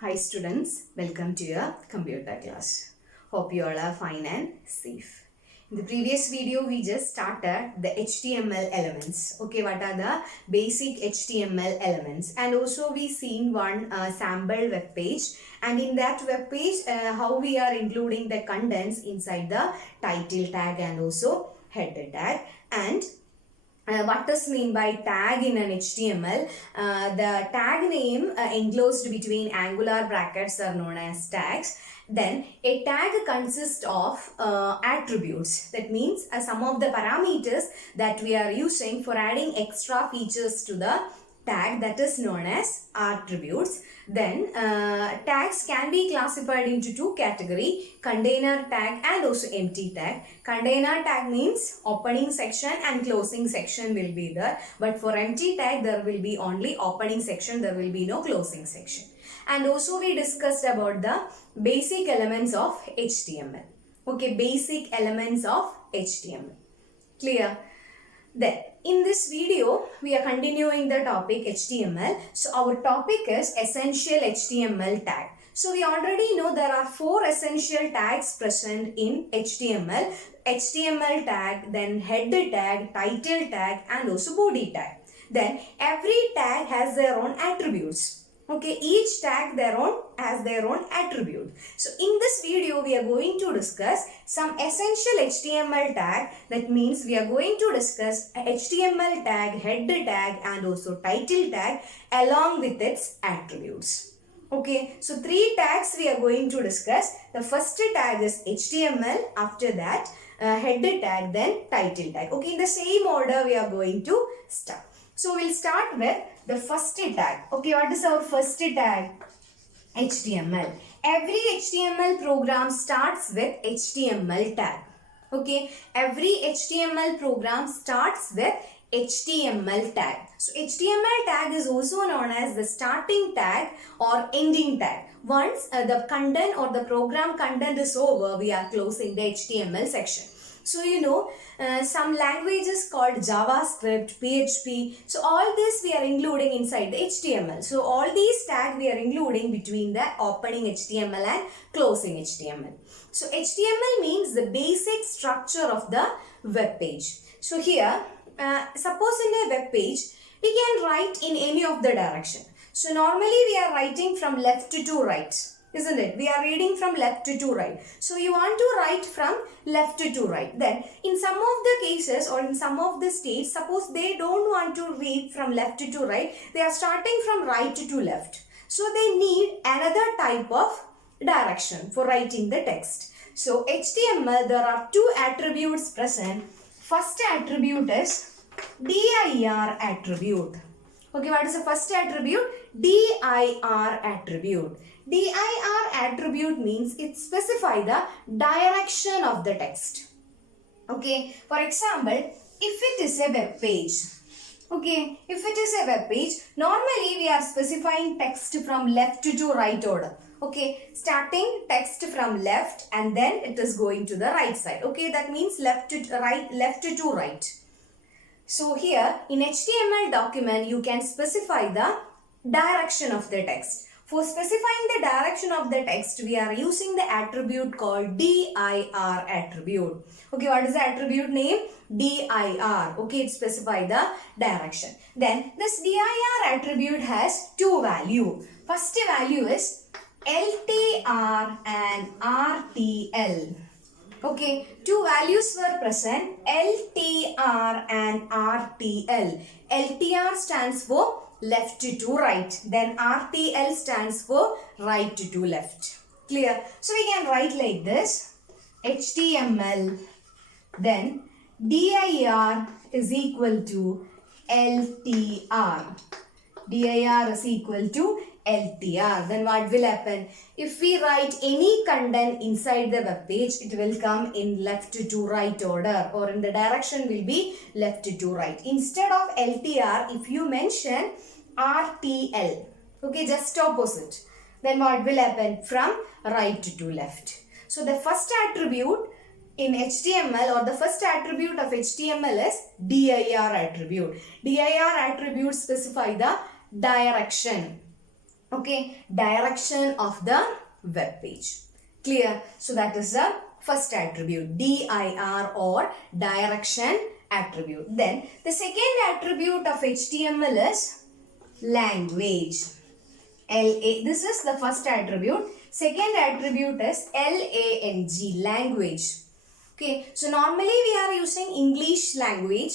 Hi students, welcome to your computer class. Hope you all are fine and safe. In the previous video, we just started the HTML elements. Okay, what are the basic HTML elements? And also we seen one sample web page. And in that web page, how we are including the contents inside the title tag and also header tag. And what does mean by tag in an HTML? The tag name enclosed between angular brackets are known as tags. Then a tag consists of attributes. That means some of the parameters that we are using for adding extra features to the tag, that is known as attributes. Then tags can be classified into two categories, container tag and also empty tag. Container tag means opening section and closing section will be there, but for empty tag there will be only opening section, there will be no closing section. And also we discussed about the basic elements of HTML. Okay, basic elements of HTML. Clear? Then in this video, we are continuing the topic HTML. So our topic is essential HTML tag. So we already know there are 4 essential tags present in HTML. HTML tag, then header tag, title tag and also body tag. Then every tag has their own attributes. Okay, each tag has their own attribute. So in this video, we are going to discuss some essential HTML tag. That means we are going to discuss HTML tag, header tag and also title tag along with its attributes. Okay, so 3 tags we are going to discuss. The first tag is HTML, after that header tag, then title tag. Okay, in the same order we are going to start. So we'll start with the first tag. Okay, what is our first tag? HTML. Every HTML program starts with HTML tag. Okay, every HTML program starts with HTML tag. So HTML tag is also known as the starting tag or ending tag. Once the content or the program content is over, we are closing the HTML section. So you know, some languages called JavaScript, PHP. So all this we are including inside the HTML. So all these tags we are including between the opening HTML and closing HTML. So HTML means the basic structure of the web page. So here, suppose in a web page, we can write in any of the direction. So normally we are writing from left to right. Isn't it? We are reading from left to right. So you want to write from left to right. Then in some of the cases or in some of the states, suppose they don't want to read from left to right. They are starting from right to left. So they need another type of direction for writing the text. So HTML, there are 2 attributes present. First attribute is dir attribute. Okay, what is the first attribute? dir attribute. dir attribute means it specifies the direction of the text. Okay, for example, if it is a web page. Okay, if it is a web page, normally we are specifying text from left to right order. Okay, starting text from left and then it is going to the right side. Okay, that means left to right. So here in HTML document, you can specify the direction of the text. For specifying the direction of the text, we are using the attribute called dir attribute. Okay, what is the attribute name? dir. Okay, it specifies the direction. Then this dir attribute has 2 values. First value is LTR and RTL. Okay, 2 values were present, LTR and RTL. LTR stands for left to right, then RTL stands for right to left. Clear? So we can write like this, HTML, then dir is equal to LTR. dir is equal to LTR. Then what will happen? If we write any content inside the web page, it will come in left to right order, or in the direction will be left to right. Instead of LTR, if you mention RTL, okay, just opposite, then what will happen? From right to left. So the first attribute in HTML, or the first attribute of HTML is dir attribute. dir attribute specify the direction. Okay, direction of the web page. Clear? So that is the first attribute, dir or direction attribute. Then the second attribute of HTML is language. LA. This is the first attribute. Second attribute is LANG, language. Okay, so normally we are using English language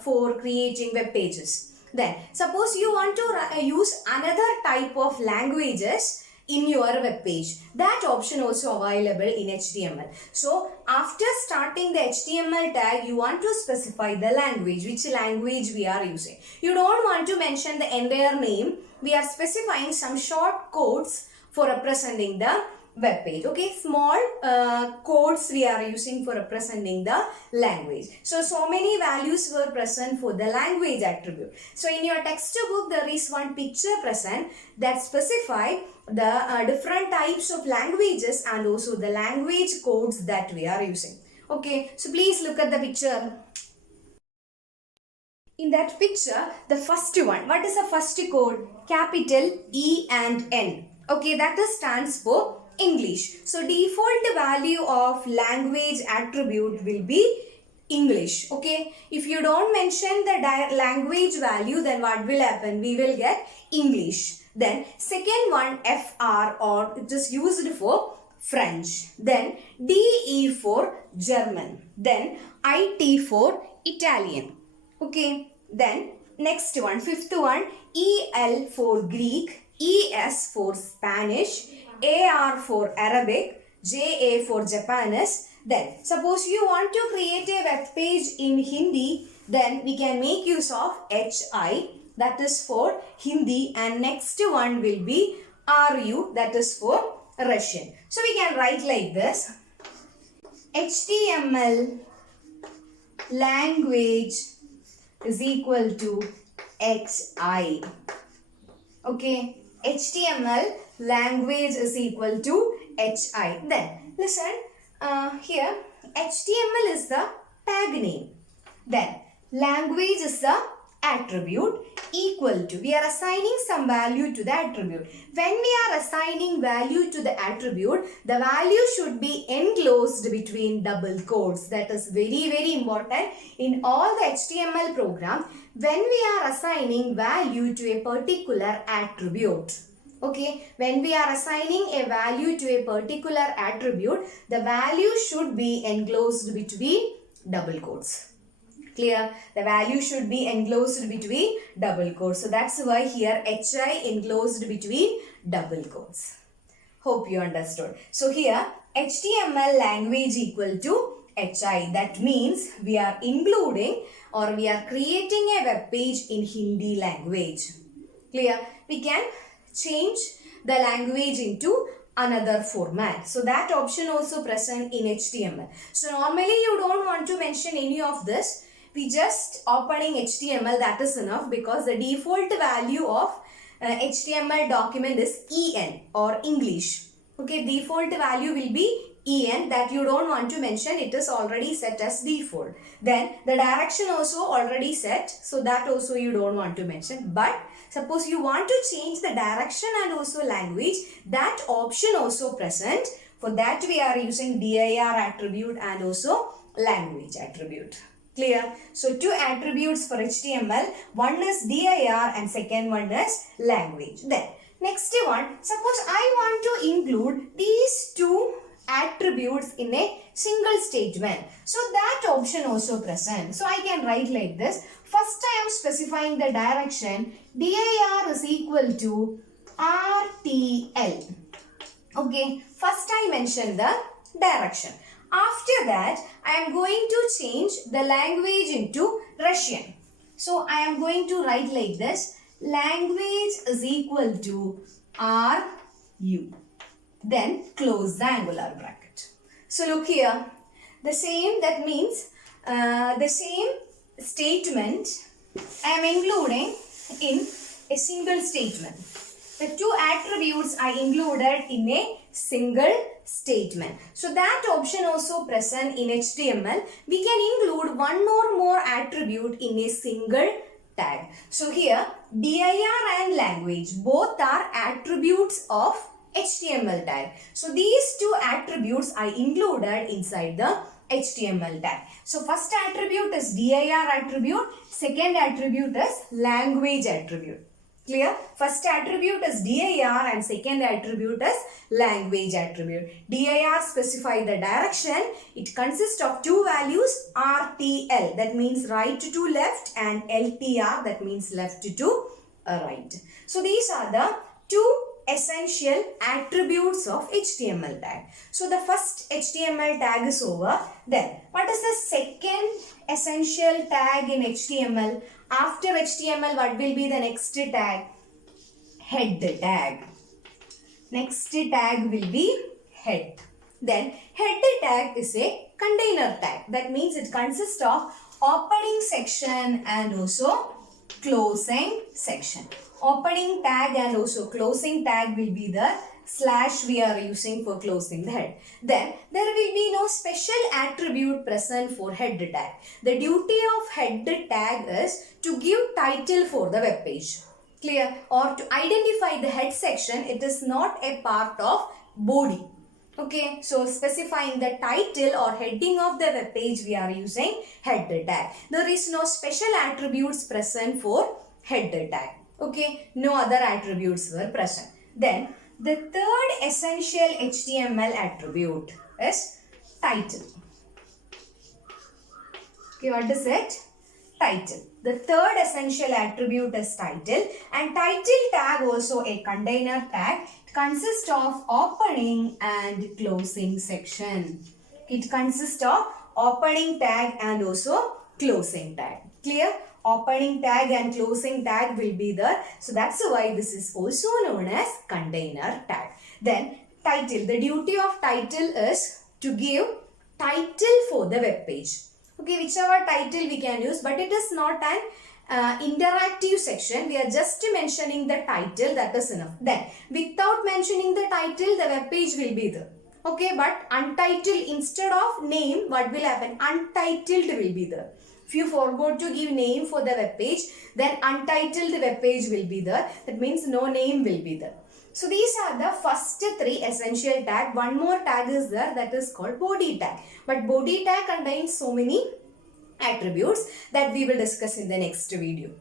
for creating web pages. Then suppose you want to use another type of languages in your web page. That option also available in HTML. So after starting the HTML tag, you want to specify the language, which language we are using. You don't want to mention the entire name. We are specifying some short codes for representing the web page. Okay, small codes we are using for representing the language. So many values were present for the language attribute. So in your textbook there is one picture present that specify the different types of languages and also the language codes that we are using. Okay, so please look at the picture. In that picture, the first one, what is the first code? Capital E and N. Okay, that stands for English. So default value of language attribute will be English. Okay, if you don't mention the language value, then what will happen? We will get English. Then second one, FR, or it is used for French. Then DE for German. Then IT for Italian. Okay, then next one, fifth one, EL for Greek, ES for Spanish, AR for Arabic, JA for Japanese. Then suppose you want to create a web page in Hindi, then we can make use of HI, that is for Hindi, and next one will be RU, that is for Russian. So we can write like this: HTML language is equal to HI. Okay, HTML language is equal to HI. Then listen, here HTML is the tag name. Then language is the attribute equal to. We are assigning some value to the attribute. When we are assigning value to the attribute, the value should be enclosed between double quotes. That is very important in all the HTML program. When we are assigning value to a particular attribute, okay, when we are assigning a value to a particular attribute, the value should be enclosed between double quotes. Clear? The value should be enclosed between double quotes. So that's why here HI enclosed between double quotes. Hope you understood. So here HTML language equal to HI. That means we are including or we are creating a web page in Hindi language. Clear? We can change the language into another format. So that option also present in HTML. So normally you don't want to mention any of this. We just opening HTML, that is enough, because the default value of HTML document is EN or English. Okay, default value will be EN, that you don't want to mention, it is already set as default. Then the direction also already set, so that also you don't want to mention. But suppose you want to change the direction and also language, that option also present. For that we are using dir attribute and also language attribute. Clear? So two attributes for HTML, one is dir and second one is language. Then next one, suppose I want to include these two attributes in a single statement. So that option also present. So I can write like this. First I am specifying the direction. dir is equal to RTL. Okay, first I mention the direction. After that, I am going to change the language into Russian. So I am going to write like this. Language is equal to RU. Then close the angular bracket. So look here. The same, that means the same statement I am including in a single statement. The two attributes I included in a single statement. So that option also present in HTML. We can include one or more attribute in a single tag. So here dir and language both are attributes of HTML tag. So these two attributes are included inside the HTML tag. So first attribute is dir attribute, second attribute is language attribute. Clear? First attribute is dir and second attribute is language attribute. Dir specify the direction. It consists of two values, RTL, that means right to left, and LTR, that means left to right. So these are the two essential attributes of HTML tag. So the first HTML tag is over. Then what is the second essential tag in HTML? After HTML, what will be the next tag? Head tag. Next tag will be head. Then head tag is a container tag. That means it consists of opening section and also closing section. Opening tag and also closing tag will be the slash we are using for closing the head. Then there will be no special attribute present for head tag. The duty of head tag is to give title for the web page. Clear? Or to identify the head section, it is not a part of body. Okay, so specifying the title or heading of the web page, we are using head tag. There is no special attributes present for head tag. Okay, no other attributes were present. Then the third essential HTML attribute is title. Okay, what is it? Title. The third essential attribute is title, and title tag also a container tag. It consists of opening and closing section. It consists of opening tag and also closing tag. Clear? Opening tag and closing tag will be there. So that's why this is also known as container tag. Then title. The duty of title is to give title for the web page. Okay, whichever title we can use, but it is not an interactive section. We are just mentioning the title, that is enough. Then without mentioning the title, the web page will be there. Okay, but untitled, instead of name, what will happen? Untitled will be there. If you forgot to give name for the web page, then untitled web page will be there. That means no name will be there. So these are the first three essential tag. One more tag is there, that is called body tag. But body tag contains so many attributes that we will discuss in the next video.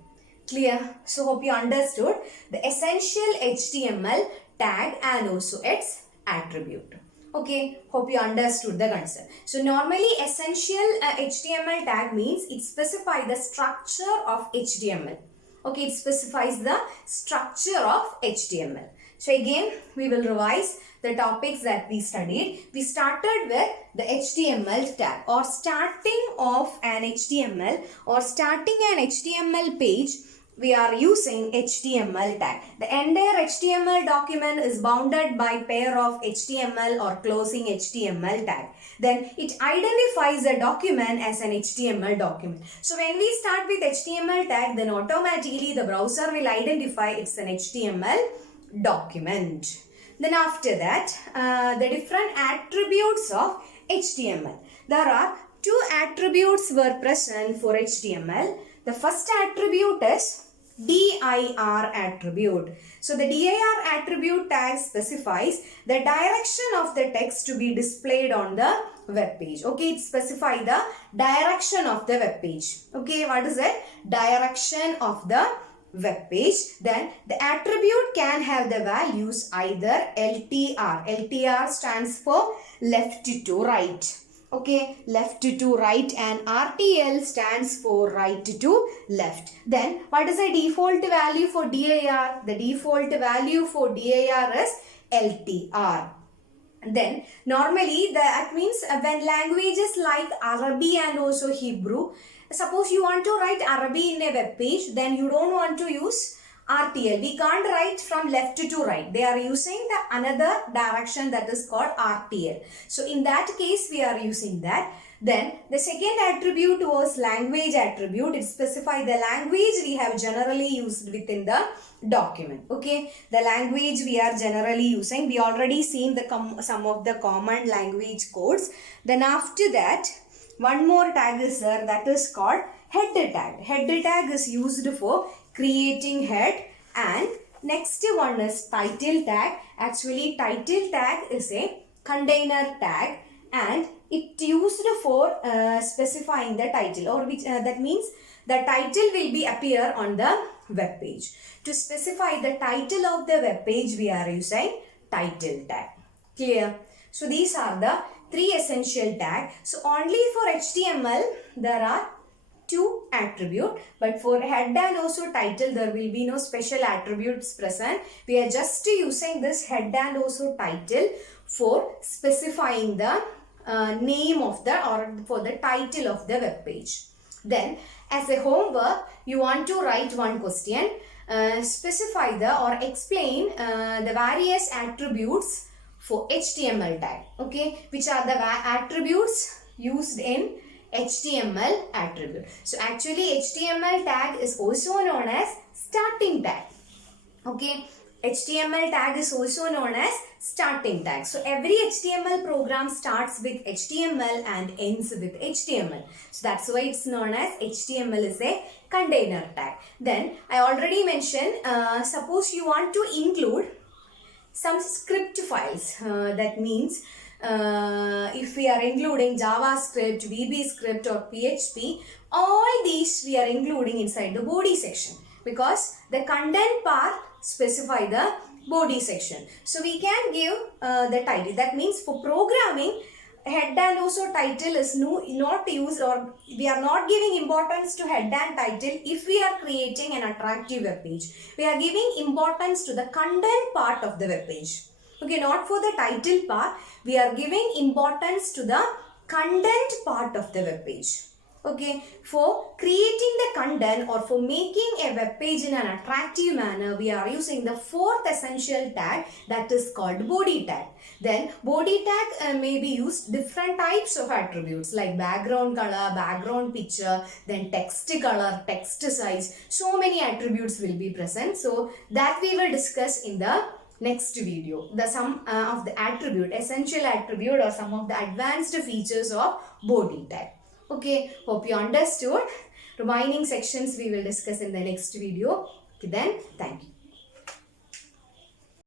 Clear? So hope you understood the essential HTML tag and also its attribute. Okay, hope you understood the concept. So normally essential HTML tag means it specifies the structure of HTML. Okay, it specifies the structure of HTML. So again, we will revise the topics that we studied. We started with the HTML tag, or starting of an HTML or starting an HTML page. We are using HTML tag. The entire HTML document is bounded by pair of HTML or closing HTML tag. Then it identifies the document as an HTML document. So when we start with HTML tag, then automatically the browser will identify it's an HTML document. Then after that, the different attributes of HTML. There are two attributes were present for HTML. The first attribute is dir attribute. So the dir attribute tag specifies the direction of the text to be displayed on the web page. Okay, it specifies the direction of the web page. Okay, what is it? Direction of the web page. Then the attribute can have the values either LTR. LTR stands for left to right. Okay, left to right, and RTL stands for right to left. Then what is the default value for dir? The default value for dir is LTR. Then normally that means when languages like Arabic and also Hebrew, suppose you want to write Arabic in a web page, then you don't want to use RTL. We can't write from left to right. They are using the another direction that is called RTL. So in that case, we are using that. Then the second attribute was language attribute. It specifies the language we have generally used within the document. Okay, the language we are generally using. We already seen the some of the common language codes. Then after that, one more tag is there, that is called head tag. Head tag is used for creating head, and next one is title tag. Actually, title tag is a container tag, and it used for specifying the title, or which that means the title will be appear on the web page. To specify the title of the web page, we are using title tag. Clear? So these are the three essential tags. So only for HTML there are two attribute, but for head and also title there will be no special attributes present. We are just using this head and also title for specifying the name of the, or for the title of the web page. Then as a homework, you want to write one question, specify the or explain the various attributes for HTML tag. Okay, which are the attributes used in HTML attribute. So actually HTML tag is also known as starting tag. Okay, HTML tag is also known as starting tag. So every HTML program starts with HTML and ends with HTML. So that's why it's known as HTML is a container tag. Then I already mentioned, suppose you want to include some script files. That means if we are including JavaScript, VB script or PHP, all these we are including inside the body section, because the content part specify the body section. So we can give the title. That means for programming, head and also title is not used, or we are not giving importance to head and title if we are creating an attractive web page. We are giving importance to the content part of the web page. Okay, not for the title part. We are giving importance to the content part of the web page. Okay, for creating the content or for making a web page in an attractive manner, we are using the fourth essential tag, that is called body tag. Then body tag may be used different types of attributes like background color, background picture, then text color, text size. So many attributes will be present. So that we will discuss in the next video. The some of the attribute, essential attribute, or some of the advanced features of body tag. Okay, hope you understood. Remaining sections we will discuss in the next video. Okay, then, thank you.